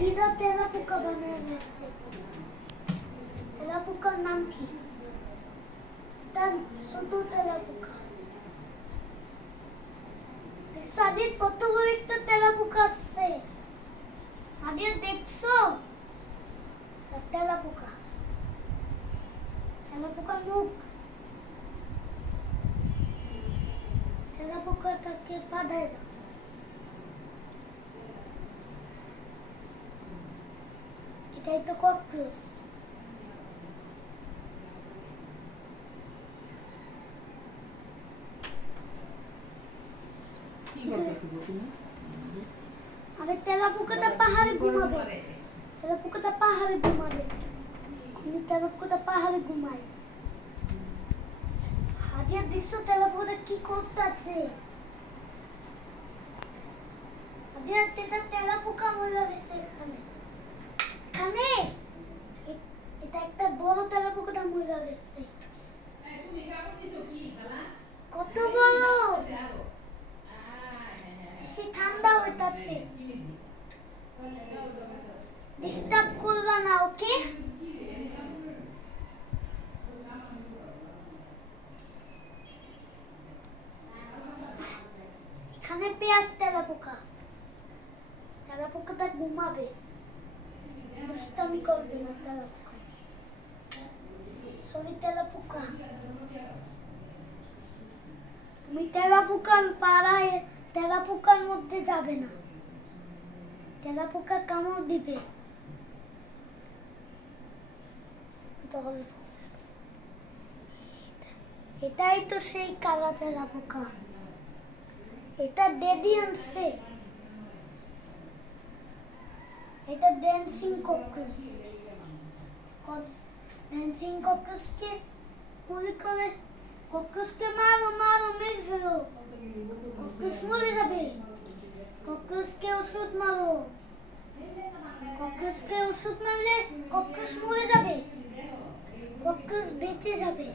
দিদা তেলা পোকা বানিয়ে দিয়েছে। তেলা পোকার নাম কি? তার শুধু তেলা পোকা। সাদি কত বড় একটা তেলা পোকা আছে। আগে দেখছো? তেলা পোকা। তেলা পোকার মুখ। তেলা পোকাটাকে বাঁধায় দাও। এটাই তো ককরোচ। কি করতেছ তুমি? আরে তেলা পোকাটা পাহাড়ে ঘুমাবে। তেলা পোকাটা পাহাড়ে ঘুমাবে। তেলা পোকাটা পাহাড়ে ঘুমায়। হাতিয়া দেখছো তেলা পোকাটা কি করতেছে? হাতিয়া তেলা পোকা মরে গেছে এখানে। এখানে এটা একটা বড় তেলা পোকাটা মরে গেছে। কত বড়! বেশি ঠান্ডা হইতাছে। ডিস্টার্ব করবা না, ওকে? এখানে পেঁয়াজ তেলা পোকা। তেলা পোকাটা ঘুমাবে। দুষ্টামি করবে না তেলা পোকা। সরি তেলা পোকা। তুমি তেলা পোকার পাড়ায় তেলা পোকার মধ্যে যাবে না। তেলা পোকা কামড় দিবে। এটাই তো সেই কালা তেলা পোকা। এটা ডেডি আনছে। এটা ড্যান্সিং ককরোচ। ড্যান্সিং ককরোচকে মনে করে ককরোচকে মারো মারো মেরে ফেলো। ককরোচ মরে যাবে। ককরোচকে ওষুধ মারো। ককরোচকে ওষুধ মারলে ককরোচ মরে যাবে। ককরোচ বেঁচে যাবে।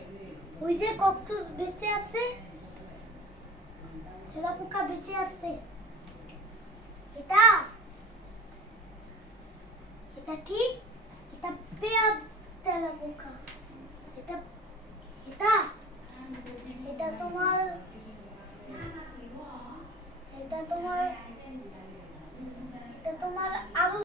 ওই যে ককরোচ বেঁচে আছে। তেলা পোকা বেঁচে আছে। এটা কি? এটা পেঁয়াজ তেলা পোকা। এটা এটা এটা তোমার এটা তোমার